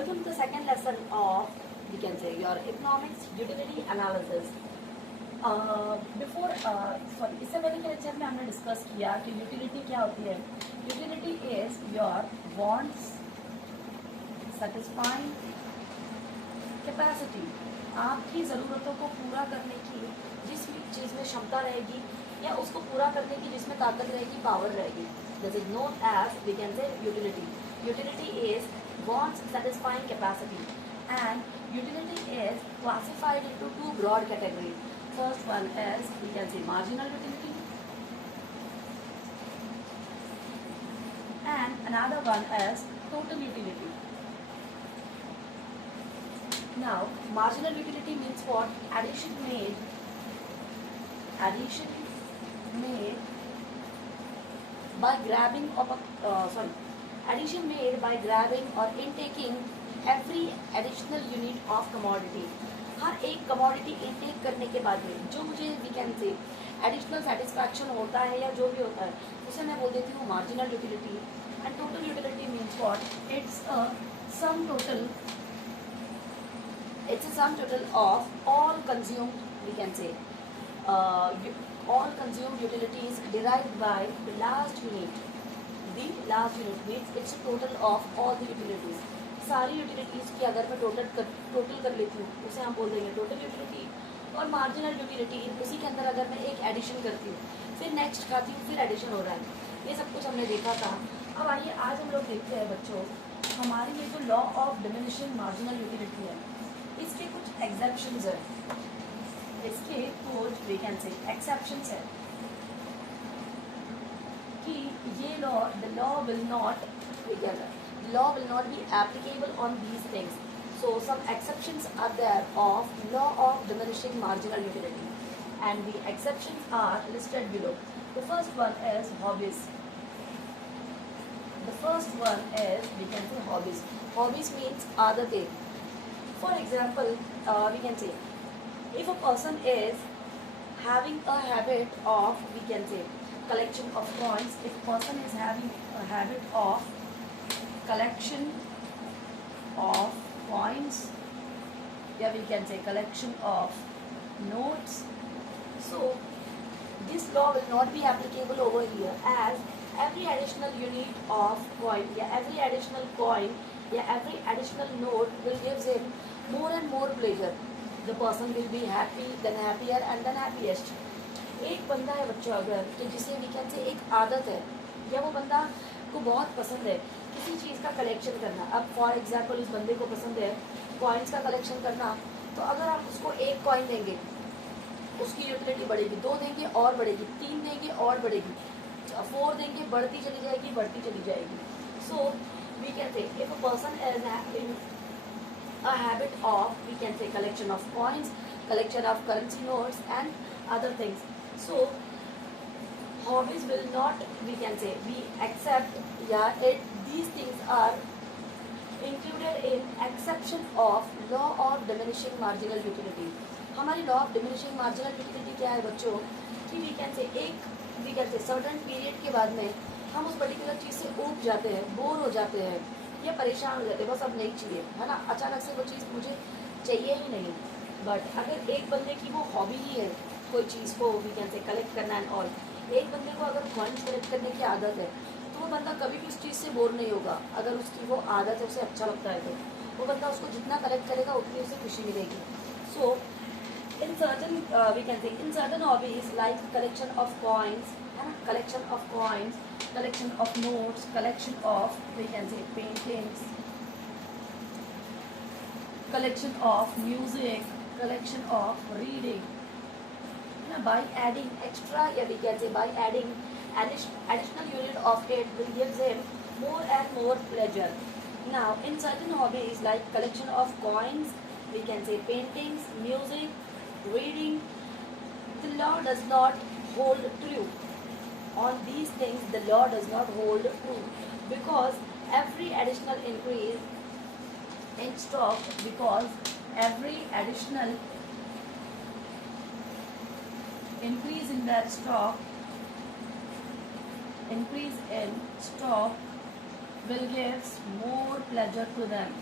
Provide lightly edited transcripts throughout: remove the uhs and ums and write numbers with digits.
Welcome to the second lesson of, we can say, your economics utility analysis. इससे पहले के lecture में हमने डिस्कस किया कि यूटिलिटी क्या होती है. Utility is your wants satisfying capacity. आपकी ज़रूरतों को पूरा करने की जिस भी चीज़ में क्षमता रहेगी या उसको पूरा करने की जिसमें ताकत रहेगी, पावर रहेगी, this is known as, we can say, utility. Utility is wants satisfying capacity, and utility is classified into two broad categories. First one is, we can say, marginal utility, and another one is total utility. Now marginal utility means what? Addition made by grabbing of a addition made by grabbing or intaking every additional unit of commodity. हर एक commodity intake करने के बाद में जो मुझे, we can say, additional satisfaction होता है या जो भी होता है उसे मैं बोल देती हूँ marginal utility. And total utility means what? It's a sum total. It's a sum total of all consumed, we can say, all consumed utilities derived by the last unit. The last unit means it's a total of all the utilities. सारी utilities की अगर मैं total कर लेती हूँ उसे हम बोल देंगे टोटल यूटिलिटी. और मार्जिनल यूटिलिटी, उसी के अंदर अगर मैं एक एडिशन करती हूँ, फिर नेक्स्ट खाती हूँ, फिर एडिशन हो रहा है. ये सब कुछ हमने देखा था. अब आइए आज हम लोग देखते हैं बच्चों, हमारी ये जो law of diminishing marginal utility है, इसके कुछ एग्जेप्शंस है, इसके कुछ, वी कैन से, एक्सेप्शंस है कि ये law, the law will not be applicable on these things. So some exceptions are there of law of diminishing marginal utility, and the exceptions are listed below. The first one is hobbies. We can say hobbies. Hobbies means आदतें. For example, we can say, if a person is having a habit of, we can say, collection of coins, if a person is having a habit of collection of coins, yeah, we can say collection of notes, so this law will not be applicable over here, as every additional unit of coin, yeah, every additional coin, yeah, every additional note will gives him more and more pleasure. The person will be happy, then happier, and then happiest. एक बंदा है बच्चों अगर, तो जिसे we can से एक आदत है, या वो बंदा को बहुत पसंद है किसी चीज़ का कलेक्शन करना. अब फॉर एग्जांपल इस बंदे को पसंद है कॉइन्स का कलेक्शन करना, तो अगर आप उसको एक कॉइन देंगे उसकी यूटिलिटी बढ़ेगी, 2 देंगे और बढ़ेगी, 3 देंगे और बढ़ेगी, 4 देंगे बढ़ती चली जाएगी. So we can say if a person is having a habit of, we can say, collection of coins, collection of currency notes and other things, so hobbies will not, we can say, we accept, yeah, these things are included in exception of law of diminishing marginal utility. हमारी law of diminishing marginal utility क्या है बच्चों कि we can say, एक, we can say, certain period के बाद में हम उस पर्टिकुलर चीज़ से ऊब जाते हैं, बोर हो जाते हैं या परेशान हो जाते हैं, बस अब नहीं चाहिए, है ना, अचानक से वो चीज़ मुझे चाहिए ही नहीं. बट अगर एक बंदे की वो हॉबी ही है कोई चीज़ को, वी कैन से, कलेक्ट करना एंड ऑल, एक बंदे को अगर कॉइन्स कलेक्ट करने की आदत है तो वो बंदा कभी भी उस चीज़ से बोर नहीं होगा. अगर उसकी वो आदत है, उसे अच्छा लगता है, तो वो बंदा उसको जितना कलेक्ट करेगा उतनी उसे खुशी मिलेगी. So in certain, we can say, in certain hobbies like collection of coins, है ना, collection of coins, collection of notes, collection of, we can say, paintings, collection of music, collection of reading. Now, by adding extra, yeah, we can say, by adding additional unit of it will give them more and more pleasure. Now, in certain hobbies like collection of coins, we can say, paintings, music, reading, the law does not hold true. On these things the law does not hold true, because every additional increase in stock, because every additional increase in that stock, increase in stock will give more pleasure to them.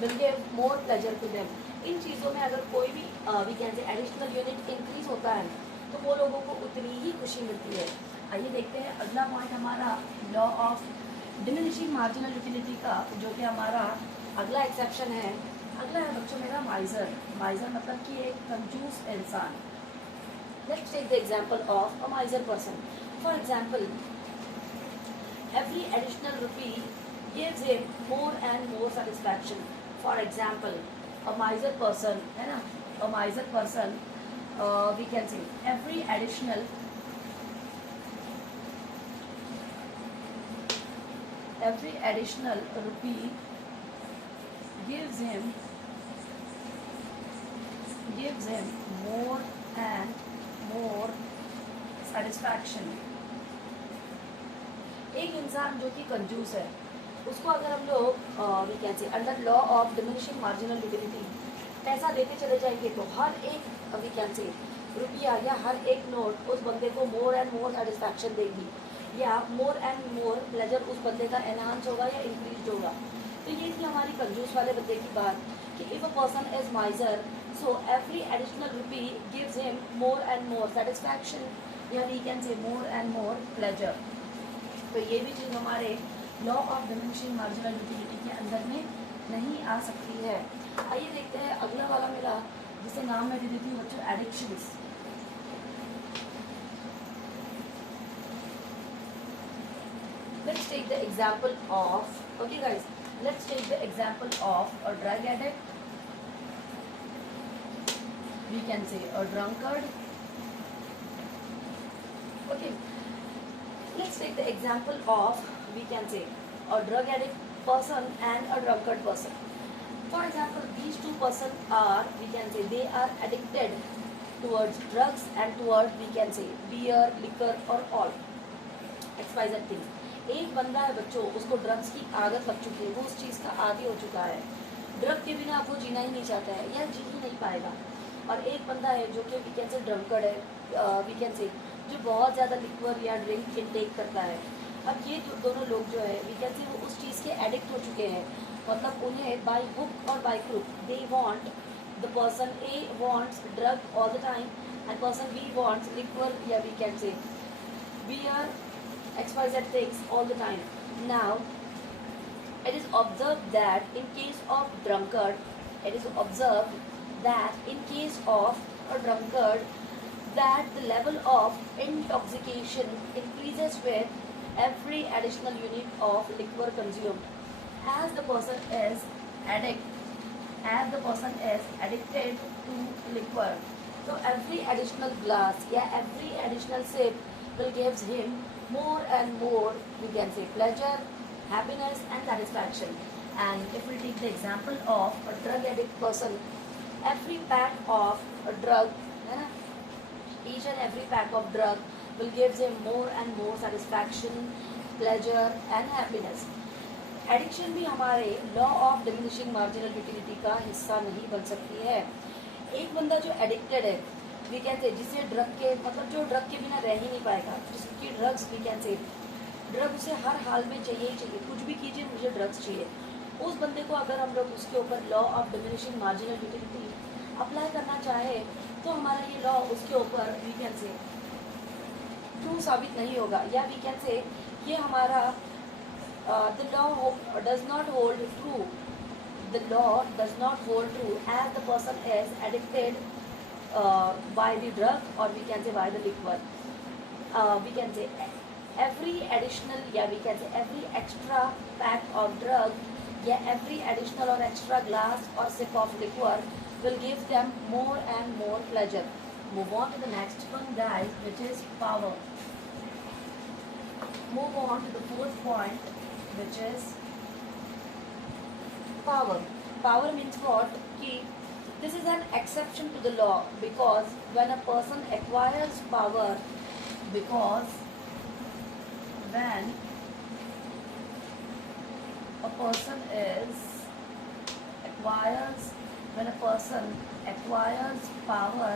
will give more pleasure to them. इन चीज़ों में अगर कोई भी we can say additional unit increase होता है तो वो लोगों को उतनी ही खुशी मिलती है। आइए देखते हैं अगला पॉइंट हमारा law of diminishing marginal utility का, जो कि हमारा अगला एक्सेप्शन है। अगला है बच्चों मेरा माइजर। माइजर मतलब कि एक कंजूस इंसान। Let's take the example of a miser person. For example, every additional rupee gives him more and more satisfaction. For example, a miser person, है ना, a miser person, we can say every additional rupee gives him more and more satisfaction. एक इंसान जो कि कंजूस है, उसको अगर हम लोग we can say under law of diminishing marginal utility पैसा देते चले जाएंगे तो हर एक वी कैन से रुपया या हर एक नोट उस बंदे को मोर एंड मोर सेटिस्फैक्शन देगी, या मोर एंड मोर प्लेजर उस बंदे का एनहांस होगा या इंक्रीज होगा। तो ये थी हमारी कंजूस वाले बंदे की बात कि if a person is miser so every additional rupee gives him more and more satisfaction, या we can say more and more pleasure. तो ये भी चीज़ हमारे law of diminishing marginal utility के अंदर में नहीं आ सकती है। आइए देखते हैं अगला वाला मेरा, जिसे नाम मैं दे देती हूँ बच्चों addictions. Let's take the example of, okay guys, let's take the example of a drug addict, we can say a drunkard, okay. Let's take the example of, we can say, a drug addict person and a drunkard person. For example, these two persons are, we can say, they are addicted towards drugs and towards, we can say, beer, liquor or all XYZ things. एक बंदा है बच्चों, उसको drugs की आदत लग चुकी है, वो उस चीज़ का आदी हो चुका है, ड्रग के बिना वो जीना ही नहीं चाहता है या जी ही नहीं पाएगा। और एक बंदा है जो कि वी कैन से ड्रंकर्ड है, वी कैन से जो बहुत ज़्यादा लिक्वर या ड्रिंक इनटेक करता है। अब ये दोनों लोग जो है वी कैन से वो उस चीज़ के एडिक्ट हो चुके हैं, मतलब उन्हें बाय हुक और by crook they want, the person A wants drug all the time and person B wants liquor या we can say beer XYZ things all the time. Now it is observed that in case of drunkard, it is observed that in case of a drunkard that the level of intoxication increases with every additional unit of liquor consumed. As the person is addicted to liquor, so every additional glass, yeah, every additional sip will gives him more and more, we can say, pleasure, happiness and satisfaction. And if we take the example of a drug addict person, every pack of a drug, each and every pack of drug will gives him more and more satisfaction, pleasure and happiness. Addiction भी हमारे law of diminishing marginal utility का हिस्सा नहीं बन सकती है। एक बंदा जो एडिक्टेड है, वी कैन से जिसे ड्रग के मतलब जो ड्रग के बिना रह ही नहीं पाएगा, जिसकी drugs we can say drug उसे हर हाल में चाहिए ही चाहिए, कुछ भी कीजिए मुझे ड्रग्स चाहिए। उस बंदे को अगर हम लोग उसके ऊपर law of diminishing marginal utility apply करना चाहे तो हमारा ये लॉ उसके ऊपर वी कैन से ट्रू साबित नहीं होगा, या वी कैन से ये हमारा the law does not hold true, the law does not hold true as the person is addicted by the drug or we can say by the liquor. We can say every additional, yeah, we can say every extra pack of drug, yeah, every additional or extra glass or sip of liquor will give them more and more pleasure. Move on to the next one guys, which is power. Move on to the fourth point, which is power. Power means what? Ki this is an exception to the law because when a person acquires power, because when a person acquires power,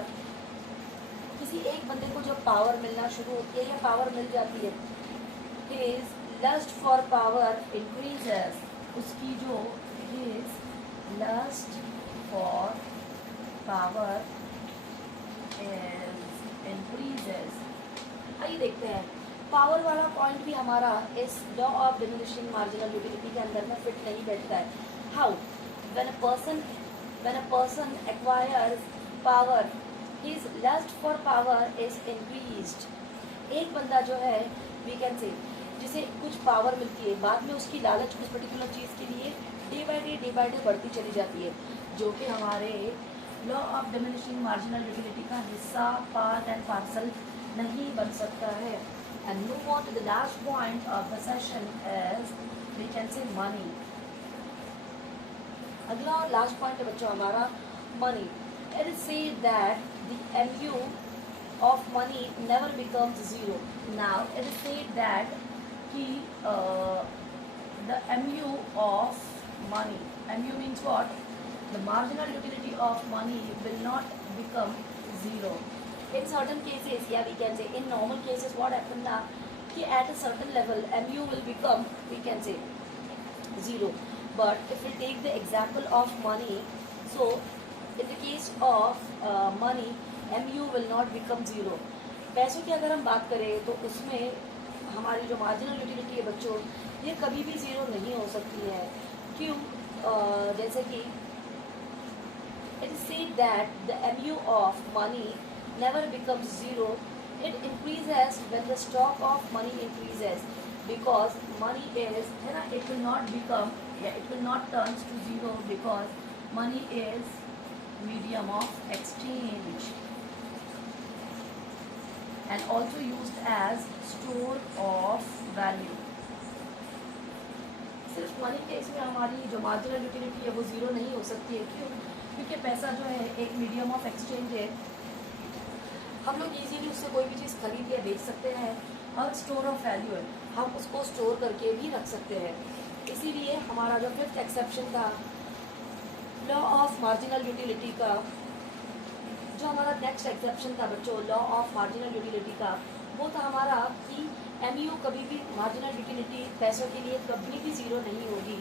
किसी एक बंदे को जब power मिलना शुरू होती है या पावर मिल जाती है, his lust for power increases, उसकी जो his lust for power increases। आइए देखते हैं, पावर वाला पॉइंट भी हमारा इस law of diminishing marginal utility के अंदर में फिट नहीं बैठता है। How? when a person acquires power, his lust for power is increased। एक बंदा जो है, we can say, जिसे कुछ पावर मिलती है, बाद में उसकी लालच उस पर्टिकुलर चीज़ के लिए डे बाय डे बढ़ती चली जाती है, जो कि हमारे law of diminishing marginal utility का हिस्सा, पार्ट एंड पार्सल नहीं बन सकता है। And move on to the last point of the session as we can say money. अगला लास्ट पॉइंट है बच्चों हमारा money. It is said that the MU of money never becomes zero। Now it is said that the MU of money, MU means what? The marginal utility of money will not become zero in certain cases। Yeah, we can say in normal cases what happen now, कि at a certain level MU will become, we can say, zero। But if we take the example of money, so in the case of money MU will not become zero। पैसों की अगर हम बात करें तो उसमें हमारी जो मार्जिनल यूटिलिटी है बच्चों, ये कभी भी ज़ीरो नहीं हो सकती है। क्यों? जैसे कि it is said that the MU of money never becomes zero, it increases when the stock of money increases, because money is, है ना, इट विल नॉट बिकम, या it will not turns to zero because money is medium of exchange and also used as store of value। सिर्फ money case में हमारी जो marginal utility है वो zero नहीं हो सकती है। क्यों? क्योंकि पैसा जो है एक मीडियम ऑफ एक्सचेंज है, हम लोग इजीली उससे कोई भी चीज़ खरीद या बेच सकते हैं, और स्टोर ऑफ वैल्यू है, हम उसको स्टोर करके भी रख सकते हैं। इसीलिए हमारा जो फिफ्थ एक्सेप्शन था लॉ ऑफ मार्जिनल यूटिलिटी का, जो हमारा नेक्स्ट एक्सेप्शन था बच्चों लॉ ऑफ मार्जिनल यूटिलिटी का, वो था हमारा कि MU कभी भी, मार्जिनल यूटिलिटी पैसों के लिए कभी भी ज़ीरो नहीं होगी,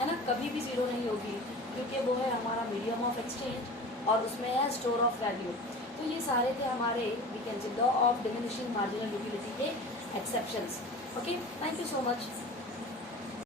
है ना, कभी भी ज़ीरो नहीं होगी, क्योंकि वो है हमारा मीडियम ऑफ एक्सचेंज और उसमें है स्टोर ऑफ वैल्यू। तो ये सारे थे हमारे, we can say, law of diminishing marginal utility के exceptions. Okay, thank you so much.